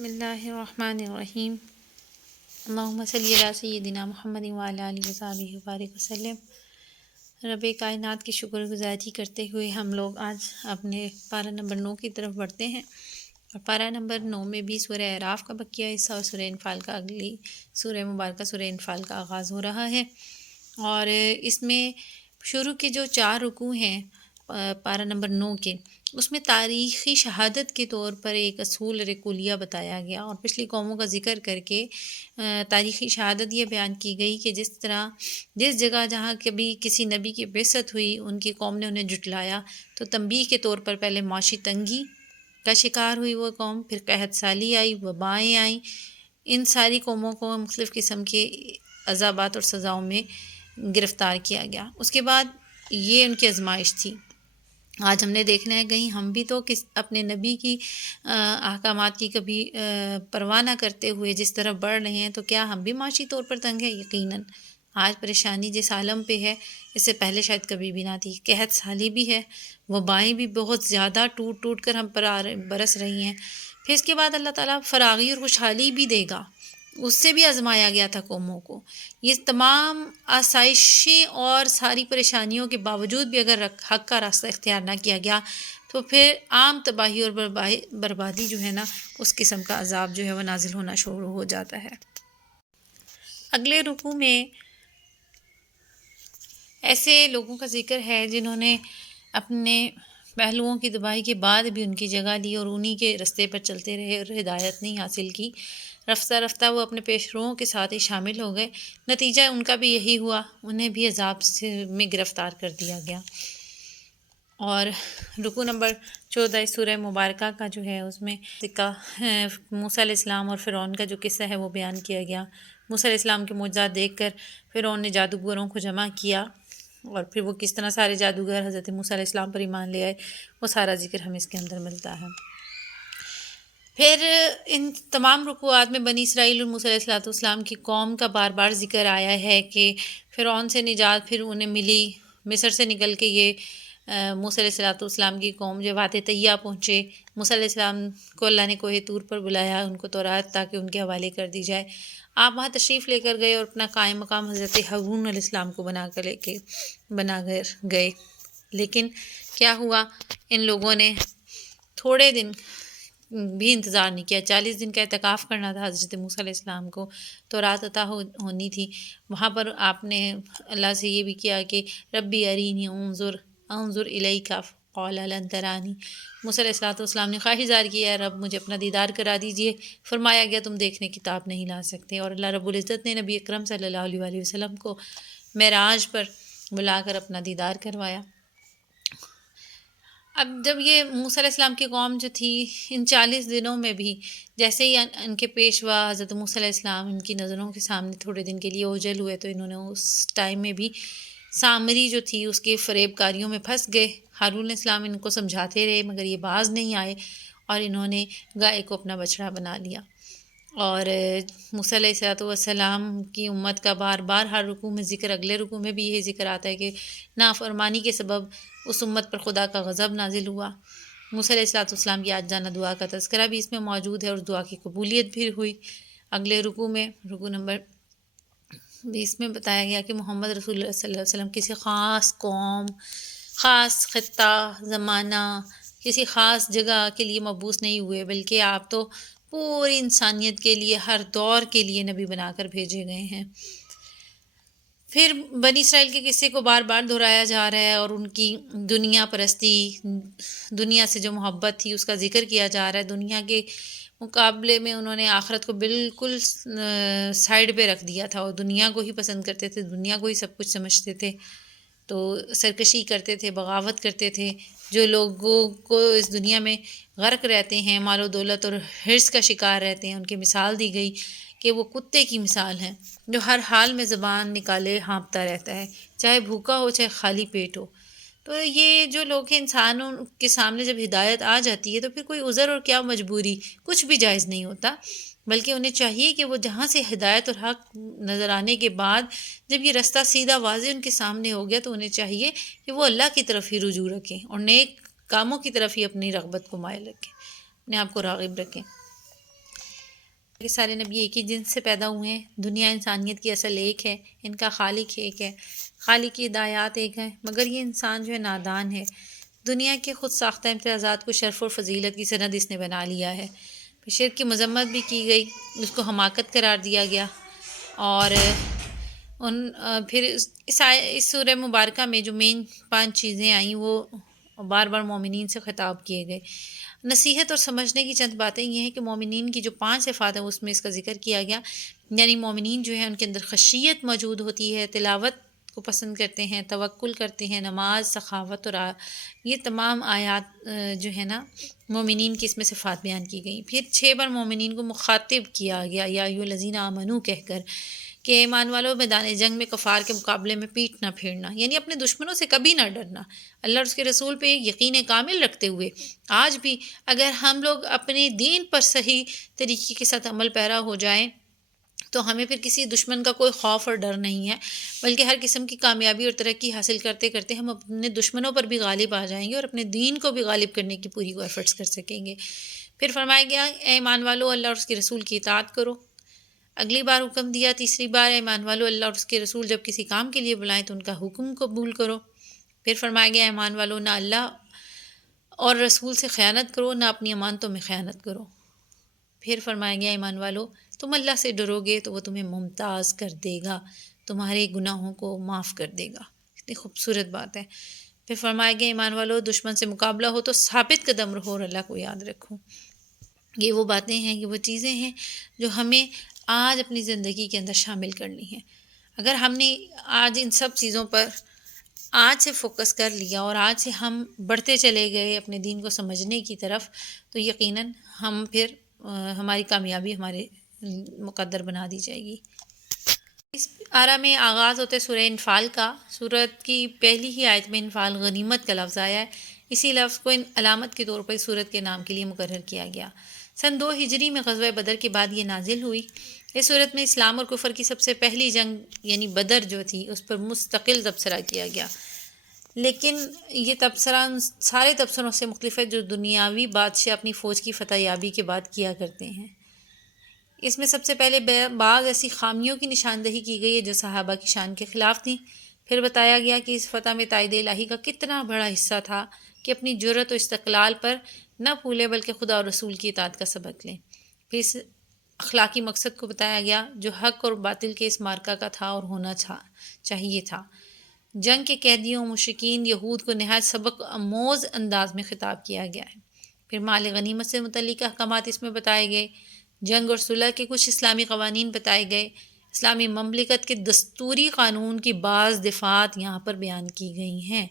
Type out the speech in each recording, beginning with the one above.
بسم اللہ الرحمن الرحیم اللہم صلی علی سیدنا محمد وعلی آلہ وصحبہ وبارک وسلم۔ رب کائنات کی شکر گزاری کرتے ہوئے ہم لوگ آج اپنے پارہ نمبر 9 کی طرف بڑھتے ہیں، اور پارہ نمبر 9 میں بھی سورہ اعراف کا بقیہ حصہ اور سورہ انفال کا اگلی سورہ مبارکہ سورہ انفال کا آغاز ہو رہا ہے۔ اور اس میں شروع کے جو 4 رکوع ہیں پارہ نمبر 9 کے، اس میں تاریخی شہادت کے طور پر ایک اصول کلیہ بتایا گیا، اور پچھلی قوموں کا ذکر کر کے تاریخی شہادت یہ بیان کی گئی کہ جس جگہ جہاں کبھی کسی نبی کی بعثت ہوئی ان کی قوم نے انہیں جھٹلایا، تو تنبیہ کے طور پر پہلے معاشی تنگی کا شکار ہوئی وہ قوم، پھر قحط سالی آئی، وبائیں آئیں، ان ساری قوموں کو مختلف قسم کے عذابات اور سزاؤں میں گرفتار کیا گیا۔ اس کے بعد یہ ان کی آزمائش تھی۔ آج ہم نے دیکھنا ہے کہیں ہم بھی تو اپنے نبی کی احکامات کی کبھی پرواہ نہ کرتے ہوئے جس طرح بڑھ رہے ہیں، تو کیا ہم بھی معاشی طور پر تنگ ہیں؟ یقیناً آج پریشانی جس عالم پہ ہے اس سے پہلے شاید کبھی بھی نہ تھی۔ قحط سالی بھی ہے، وبائیں بھی بہت زیادہ ٹوٹ ٹوٹ کر ہم پر برس رہی ہیں۔ پھر اس کے بعد اللہ تعالیٰ فراغی اور خوشحالی بھی دے گا، اس سے بھی آزمایا گیا تھا قوموں کو۔ یہ تمام آسائشیں اور ساری پریشانیوں کے باوجود بھی اگر حق کا راستہ اختیار نہ کیا گیا تو پھر عام تباہی اور بربادی جو ہے نا، اس قسم کا عذاب جو ہے وہ نازل ہونا شروع ہو جاتا ہے۔ اگلے رکوع میں ایسے لوگوں کا ذکر ہے جنہوں نے اپنے پہلوؤں کی تباہی کے بعد بھی ان کی جگہ لی اور انہی کے رستے پر چلتے رہے اور ہدایت نہیں حاصل کی۔ رفتہ رفتہ وہ اپنے پیشروؤں کے ساتھ ہی شامل ہو گئے، نتیجہ ان کا بھی یہی ہوا، انہیں بھی عذاب میں گرفتار کر دیا گیا۔ اور رکوع نمبر 14 سورہ مبارکہ کا جو ہے اس میں موسیٰ علیہ السلام اور فرعون کا جو قصہ ہے وہ بیان کیا گیا۔ موسیٰ علیہ السلام کے معجزات دیکھ کر فرعون نے جادوگروں کو جمع کیا، اور پھر وہ کس طرح سارے جادوگر حضرت موسیٰ علیہ السلام پر ایمان لے آئے، وہ سارا ذکر ہمیں اس کے اندر ملتا ہے۔ پھر ان تمام رکوعات میں بنی اسرائیل اور موسیٰ علیہ السلام کی قوم کا بار بار ذکر آیا ہے کہ فرعون سے نجات پھر انہیں ملی، مصر سے نکل کے یہ موسیٰ علیہ السلام کی قوم جو وادی طیہ پہنچے، موسیٰ علیہ السلام کو اللہ نے کوہ طور پر بلایا ان کو تورات تاکہ ان کے حوالے کر دی جائے۔ آپ وہاں تشریف لے کر گئے اور اپنا قائم مقام حضرت ہارون علیہ السلام کو بنا کر گئے، لیکن کیا ہوا، ان لوگوں نے تھوڑے دن بھی انتظار نہیں کیا۔ 40 دن کا اعتکاف کرنا تھا حضرت موسیٰ علیہ السلام کو، تورات عطا ہونی تھی۔ وہاں پر آپ نے اللہ سے یہ بھی کیا کہ ربی ارینی انظر الیک قال لن ترانی۔ موسیٰ علیہ السلام نے خواہش ظاہر کیا، رب مجھے اپنا دیدار کرا دیجئے۔ فرمایا گیا تم دیکھنے کی تاب نہیں لا سکتے، اور اللہ رب العزت نے نبی اکرم صلی اللہ علیہ وسلم کو معراج پر بلا کر اپنا دیدار کروایا۔ اب جب یہ موسیٰ علیہ السلام کی قوم جو تھی، ان 40 دنوں میں بھی جیسے ہی ان کے پیشوا حضرت موسیٰ علیہ السلام ان کی نظروں کے سامنے تھوڑے دن کے لیے اوجھل ہوئے، تو انہوں نے اس ٹائم میں بھی سامری جو تھی اس کے فریب کاریوں میں پھنس گئے۔ ہارون علیہ السلام ان کو سمجھاتے رہے مگر یہ باز نہیں آئے، اور انہوں نے گائے کو اپنا بچڑا بنا لیا۔ اور موسیٰ علیہ السلام کی امت کا بار بار ہر رکوع میں ذکر، اگلے رکوع میں بھی یہ ذکر آتا ہے کہ نافرمانی کے سبب اس امت پر خدا کا غضب نازل ہوا۔ موسیٰ علیہ السلام کی آج جانا دعا کا تذکرہ بھی اس میں موجود ہے، اور دعا کی قبولیت بھی ہوئی۔ اگلے رکوع میں رکوع نمبر 20 میں بتایا گیا کہ محمد رسول اللہ صلی اللہ علیہ وسلم کسی خاص قوم، خاص خطہ، زمانہ، کسی خاص جگہ کے لیے مبعوث نہیں ہوئے، بلکہ آپ تو پوری انسانیت کے لیے، ہر دور کے لیے نبی بنا کر بھیجے گئے ہیں۔ پھر بنی اسرائیل کے قصے کو بار بار دہرایا جا رہا ہے، اور ان کی دنیا پرستی، دنیا سے جو محبت تھی اس کا ذکر کیا جا رہا ہے۔ دنیا کے مقابلے میں انہوں نے آخرت کو بالکل سائڈ پہ رکھ دیا تھا، اور دنیا کو ہی پسند کرتے تھے، دنیا کو ہی سب کچھ سمجھتے تھے، تو سرکشی کرتے تھے، بغاوت کرتے تھے۔ جو لوگوں کو اس دنیا میں غرق رہتے ہیں، مال و دولت اور حرص کا شکار رہتے ہیں، ان کی مثال دی گئی کہ وہ کتے کی مثال ہیں جو ہر حال میں زبان نکالے ہانپتا رہتا ہے، چاہے بھوکا ہو چاہے خالی پیٹ ہو۔ تو یہ جو لوگ ہیں، انسانوں کے سامنے جب ہدایت آ جاتی ہے تو پھر کوئی عذر اور کیا مجبوری، کچھ بھی جائز نہیں ہوتا، بلکہ انہیں چاہیے کہ وہ جہاں سے ہدایت اور حق نظر آنے کے بعد جب یہ رستہ سیدھا واضح ان کے سامنے ہو گیا تو انہیں چاہیے کہ وہ اللہ کی طرف ہی رجوع رکھیں اور نیک کاموں کی طرف ہی اپنی رغبت کو مائل رکھیں، اپنے آپ کو راغب رکھیں۔ کہ سارے نبی ایک ہی جنس سے پیدا ہوئے ہیں، دنیا انسانیت کی اصل ایک ہے، ان کا خالق ایک ہے، خالق کی ہدایات ایک ہے، مگر یہ انسان جو ہے نادان ہے، دنیا کے خود ساختہ امتیازات کو شرف اور فضیلت کی سند اس نے بنا لیا ہے۔ پھر شرک کی مذمت بھی کی گئی، اس کو حماقت قرار دیا گیا، اور پھر اس سورہ مبارکہ میں جو مین 5 چیزیں آئیں وہ بار بار مومنین سے خطاب کیے گئے۔ نصیحت اور سمجھنے کی چند باتیں یہ ہیں کہ مومنین کی جو 5 صفات ہیں اس میں اس کا ذکر کیا گیا، یعنی مومنین جو ہیں ان کے اندر خشیت موجود ہوتی ہے، تلاوت کو پسند کرتے ہیں، توکل کرتے ہیں، نماز، سخاوت اور یہ تمام آیات جو ہے نا مومنین کی اس میں صفات بیان کی گئی۔ پھر 6 بار مومنین کو مخاطب کیا گیا، یا ایھا الذین آمنو کہہ کر، کہ ایمان والوں میدان جنگ میں کفار کے مقابلے میں پیٹ نہ پھیرنا، یعنی اپنے دشمنوں سے کبھی نہ ڈرنا، اللہ اور اس کے رسول پہ یقین کامل رکھتے ہوئے آج بھی اگر ہم لوگ اپنے دین پر صحیح طریقے کے ساتھ عمل پیرا ہو جائیں تو ہمیں پھر کسی دشمن کا کوئی خوف اور ڈر نہیں ہے، بلکہ ہر قسم کی کامیابی اور ترقی حاصل کرتے کرتے ہم اپنے دشمنوں پر بھی غالب آ جائیں گے اور اپنے دین کو بھی غالب کرنے کی پوری ایفرٹس کر سکیں گے۔ پھر فرمایا گیا اے ایمان والو اللہ اور اس کے رسول کی اطاعت کرو۔ اگلی بار حکم دیا، تیسری بار ایمان والو اللہ اور اس کے رسول جب کسی کام کے لیے بلائیں تو ان کا حکم قبول کرو۔ پھر فرمایا گیا ایمان والو نہ اللہ اور رسول سے خیانت کرو، نہ اپنی امانتوں میں خیانت کرو۔ پھر فرمایا گیا ایمان والو تم اللہ سے ڈرو گے تو وہ تمہیں ممتاز کر دے گا، تمہارے گناہوں کو معاف کر دے گا۔ اتنی خوبصورت بات ہے۔ پھر فرمایا گیا ایمان والو دشمن سے مقابلہ ہو تو ثابت قدم رہو اور اللہ کو یاد رکھو۔ یہ وہ باتیں ہیں، یہ وہ چیزیں ہیں جو ہمیں آج اپنی زندگی کے اندر شامل کرنی ہیں۔ اگر ہم نے آج ان سب چیزوں پر آج سے فوکس کر لیا اور آج سے ہم بڑھتے چلے گئے اپنے دین کو سمجھنے کی طرف، تو یقیناً ہم پھر ہماری کامیابی ہمارے مقدر بنا دی جائے گی۔ اس آرا میں آغاز ہوتا ہے سورہ انفال کا۔ سورت کی پہلی ہی آیت میں انفال غنیمت کا لفظ آیا ہے، اسی لفظ کو علامت کے طور پر سورت کے نام کے لیے مقرر کیا گیا۔ سن 2 ہجری میں غزوہ بدر کے بعد یہ نازل ہوئی۔ اس صورت میں اسلام اور کفر کی سب سے پہلی جنگ یعنی بدر جو تھی اس پر مستقل تبصرہ کیا گیا، لیکن یہ تبصرہ سارے تبصروں سے مختلف ہے جو دنیاوی بادشاہ اپنی فوج کی فتح یابی کے بعد کیا کرتے ہیں۔ اس میں سب سے پہلے بعض ایسی خامیوں کی نشاندہی کی گئی ہے جو صحابہ کی شان کے خلاف تھیں۔ پھر بتایا گیا کہ اس فتح میں تائید الہی کا کتنا بڑا حصہ تھا کہ اپنی جرأت و استقلال پر نہ پھولے بلکہ خدا اور رسول کی اطاعت کا سبق لیں۔ پھر اس اخلاقی مقصد کو بتایا گیا جو حق اور باطل کے اس مارکہ کا تھا اور ہونا چاہیے تھا۔ جنگ کے قیدیوں، مشرکین، یہود کو نہایت سبق آموز انداز میں خطاب کیا گیا ہے۔ پھر مال غنیمت سے متعلق احکامات اس میں بتائے گئے، جنگ اور صلح کے کچھ اسلامی قوانین بتائے گئے، اسلامی مملکت کے دستوری قانون کی بعض دفعات یہاں پر بیان کی گئی ہیں،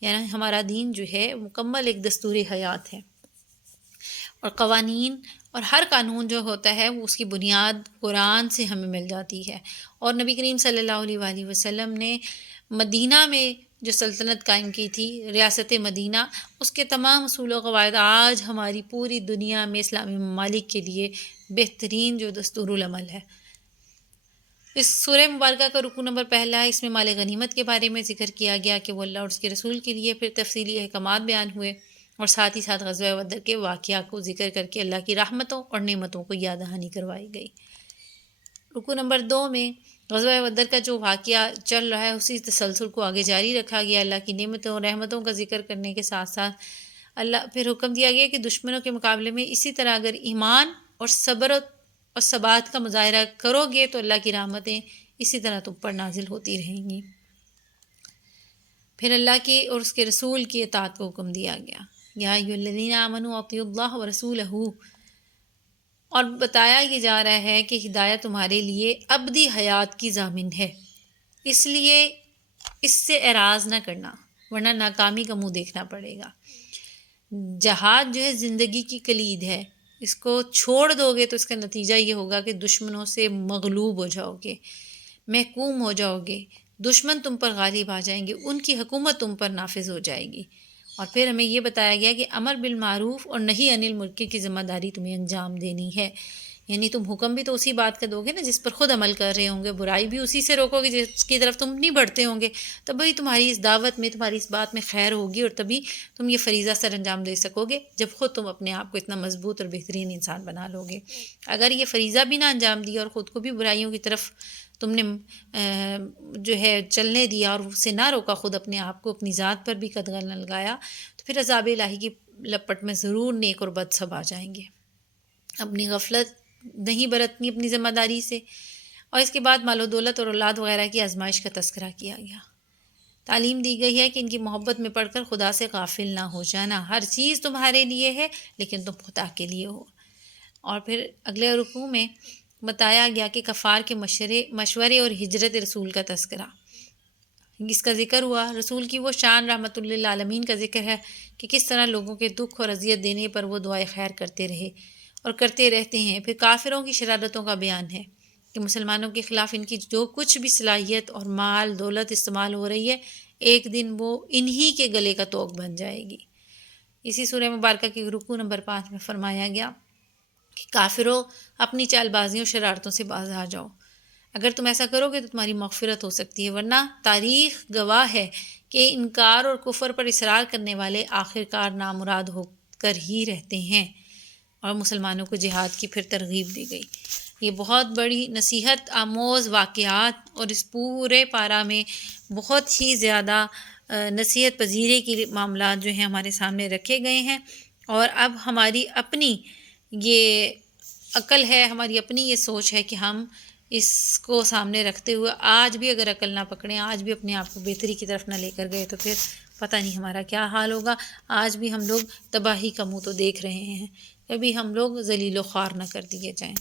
یعنی ہمارا دین جو ہے مکمل ایک دستوری حیات ہے، اور قوانین اور ہر قانون جو ہوتا ہے وہ اس کی بنیاد قرآن سے ہمیں مل جاتی ہے۔ اور نبی کریم صلی اللہ علیہ وآلہ وسلم نے مدینہ میں جو سلطنت قائم کی تھی، ریاست مدینہ، اس کے تمام اصول و قواعد آج ہماری پوری دنیا میں اسلامی ممالک کے لیے بہترین جو دستور العمل ہے۔ اس سورہ مبارکہ کا رکوع نمبر 1 اس میں مال غنیمت کے بارے میں ذکر کیا گیا کہ وہ اللہ اور اس کے رسول کے لیے، پھر تفصیلی احکامات بیان ہوئے اور ساتھ ہی ساتھ غزوہ بدر کے واقعہ کو ذکر کر کے اللہ کی رحمتوں اور نعمتوں کو یاد دہانی کروائی گئی۔ رکوع نمبر 2 میں غزوہ بدر کا جو واقعہ چل رہا ہے اسی تسلسل کو آگے جاری رکھا گیا، اللہ کی نعمتوں اور رحمتوں کا ذکر کرنے کے ساتھ ساتھ اللہ پھر حکم دیا گیا کہ دشمنوں کے مقابلے میں اسی طرح اگر ایمان اور صبر اور ثبات کا مظاہرہ کرو گے تو اللہ کی رحمتیں اسی طرح تم پر نازل ہوتی رہیں گی۔ پھر اللہ کی اور اس کے رسول کی اطاعت کو حکم دیا گیا، یا ایھا الذین آمنوا اطیعوا اللہ ورسولہ، اور بتایا یہ جا رہا ہے کہ ہدایت تمہارے لیے ابدی حیات کی ضامن ہے، اس لیے اس سے اعراض نہ کرنا ورنہ ناکامی کا منہ دیکھنا پڑے گا۔ جہاد جو ہے زندگی کی کلید ہے، اس کو چھوڑ دو گے تو اس کا نتیجہ یہ ہوگا کہ دشمنوں سے مغلوب ہو جاؤ گے، محکوم ہو جاؤ گے، دشمن تم پر غالب آ جائیں گے، ان کی حکومت تم پر نافذ ہو جائے گی۔ اور پھر ہمیں یہ بتایا گیا کہ امر بالمعروف اور نہی عن المنکر کی ذمہ داری تمہیں انجام دینی ہے، یعنی تم حکم بھی تو اسی بات کا دو گے نا جس پر خود عمل کر رہے ہوں گے، برائی بھی اسی سے روکو گے جس کی طرف تم نہیں بڑھتے ہوں گے، تبھی تمہاری اس دعوت میں، تمہاری اس بات میں خیر ہوگی، اور تبھی تم یہ فریضہ سر انجام دے سکو گے جب خود تم اپنے آپ کو اتنا مضبوط اور بہترین انسان بنا لو گے۔ اگر یہ فریضہ بھی نہ انجام دیا اور خود کو بھی برائیوں کی طرف تم نے جو ہے چلنے دیا اور اسے نہ روکا، خود اپنے آپ کو، اپنی ذات پر بھی قدغن نہ لگایا، تو پھر عذاب الہی کی لپٹ میں ضرور نیک اور بد سب آ جائیں گے۔ اپنی غفلت نہیں برتنی اپنی ذمہ داری سے۔ اور اس کے بعد مال و دولت اور اولاد وغیرہ کی آزمائش کا تذکرہ کیا گیا۔ تعلیم دی گئی ہے کہ ان کی محبت میں پڑھ کر خدا سے غافل نہ ہو جانا، ہر چیز تمہارے لیے ہے لیکن تم خدا کے لیے ہو۔ اور پھر اگلے رکوع میں بتایا گیا کہ کفار کے مشورے اور ہجرت رسول کا تذکرہ، اس کا ذکر ہوا۔ رسول کی وہ شان رحمۃ للعالمین کا ذکر ہے کہ کس طرح لوگوں کے دکھ اور اذیت دینے پر وہ دعائے خیر کرتے رہے اور کرتے رہتے ہیں۔ پھر کافروں کی شرارتوں کا بیان ہے کہ مسلمانوں کے خلاف ان کی جو کچھ بھی صلاحیت اور مال دولت استعمال ہو رہی ہے، ایک دن وہ انہی کے گلے کا توق بن جائے گی۔ اسی سورہ مبارکہ کی رکوع نمبر 5 میں فرمایا گیا کہ کافروں، اپنی چال بازیوں شرارتوں سے باز آ جاؤ، اگر تم ایسا کرو گے تو تمہاری مغفرت ہو سکتی ہے، ورنہ تاریخ گواہ ہے کہ انکار اور کفر پر اصرار کرنے والے آخرکار نامراد ہو کر ہی رہتے ہیں۔ اور مسلمانوں کو جہاد کی پھر ترغیب دی گئی۔ یہ بہت بڑی نصیحت آموز واقعات اور اس پورے پارہ میں بہت ہی زیادہ نصیحت پذیرے کی معاملات جو ہیں ہمارے سامنے رکھے گئے ہیں۔ اور اب ہماری اپنی یہ عقل ہے، ہماری اپنی یہ سوچ ہے کہ ہم اس کو سامنے رکھتے ہوئے آج بھی اگر عقل نہ پکڑیں، آج بھی اپنے آپ کو بہتری کی طرف نہ لے کر گئے تو پھر پتہ نہیں ہمارا کیا حال ہوگا۔ آج بھی ہم لوگ تباہی کا منہ تو دیکھ رہے ہیں، کبھی ہم لوگ ذلیل و خوار نہ کر دیے جائیں۔